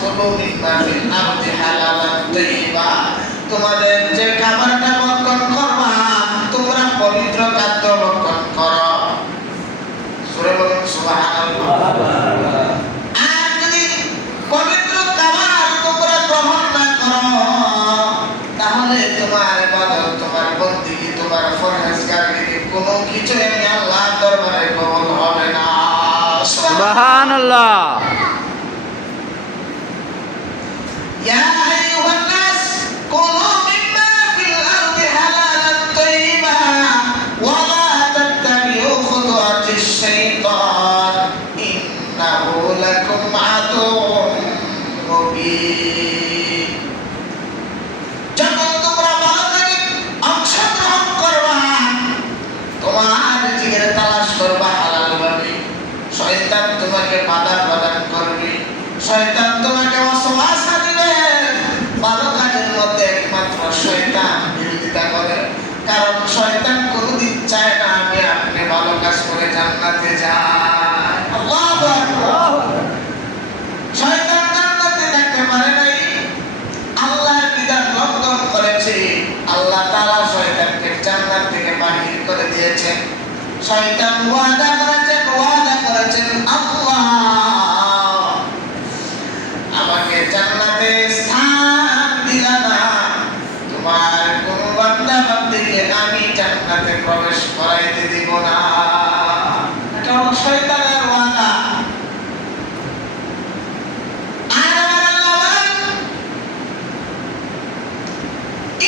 কুলু মিম্মা ফিল আরদি হালালান তাইয়্যিবা, তোমাদের যে খাবারটা ভক্ষণ করবা তোমরা পবিত্র খাদ্য ভক্ষণ করো। সূরা বলুন সুবহানাল্লাহ। আর যদি পবিত্র খাবার তোমরা গ্রহণ না করো তাহলে তোমার ইবাদত, তোমার বন্দেগী, তোমার ফরজগারি কোনো কিছু আমি আল্লাহর দরবারে কবুল হবে না। সুবহানাল্লাহ। ইয়া আইয়ুহান নাস কুলু মিম্মা ফিল আরদি হালালান তাইয়্যিবা ওয়া লা তাত্তাবিউ খুতুওয়াতিশ শাইতান ইন্নাহু লাকুম আদুউম মুবিন। যখন তোমরা ভালোভাবে অংশগ্রহণ করবা, তোমার রিজিকের তালাশ করবা হালালভাবে, শয়তান তোমাকে বাধা প্রদান করবে, শয়তান তোমাকে ওয়াসওয়াসা দিবে। ভালো কাজের মধ্যে একমাত্র শয়তান বিরোধিতা করে, কারণ শয়তান কোনোদিন চায় না আমি আপনি ভালো কাজ করে জান্নাতে যাই। আল্লাহু আকবার। শয়তান জান্নাতে যেতে পারে নাই, আল্লাহর বিধান লঙ্ঘন করেছে, আল্লাহ তাআলা শয়তানকে জান্নাত থেকে বাহির করে দিয়েছেন। শয়তান ওয়াদা করেছেন আল্লাহ আমাকে জান্নাতে স্থান দিলা না, তোমার কোন বান্দা বান্দীকে আমি জান্নাতে প্রবেশ করাইতে দিব না। এটা হলো শয়তানের ওয়াদা। আর আমার আল্লাহ বলেন,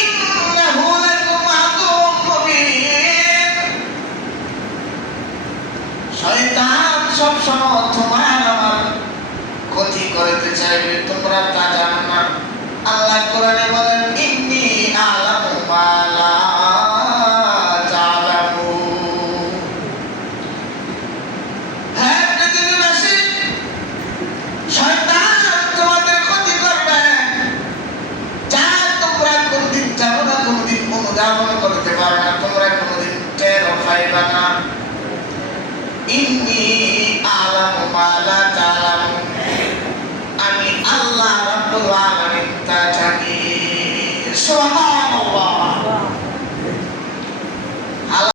ইন্নাহু লাকুম আদুউম মুবিন। শয়তান সবসময় তোমার আমার ক্ষতি করতে চাইবে, তোমরা তা জানো না। আল্লাহ কোরআনে বলেন, ইন্নী আ'লামু মা লা তা'লামুন। হ্যাঁ পৃথিবীবাসী, শয়তান তোমাদের ক্ষতি করবে, যা তোমরা কোনদিন জানো না, কোনদিন অনুধাবন করতে পারবে না, তোমরা কোনদিন টেরও পাইবে না। ইন্নী আ'লামু মা লা তা'লামুন, আমি আল্লাহ রাব্বুল আলামিন তা জানি। সুবহান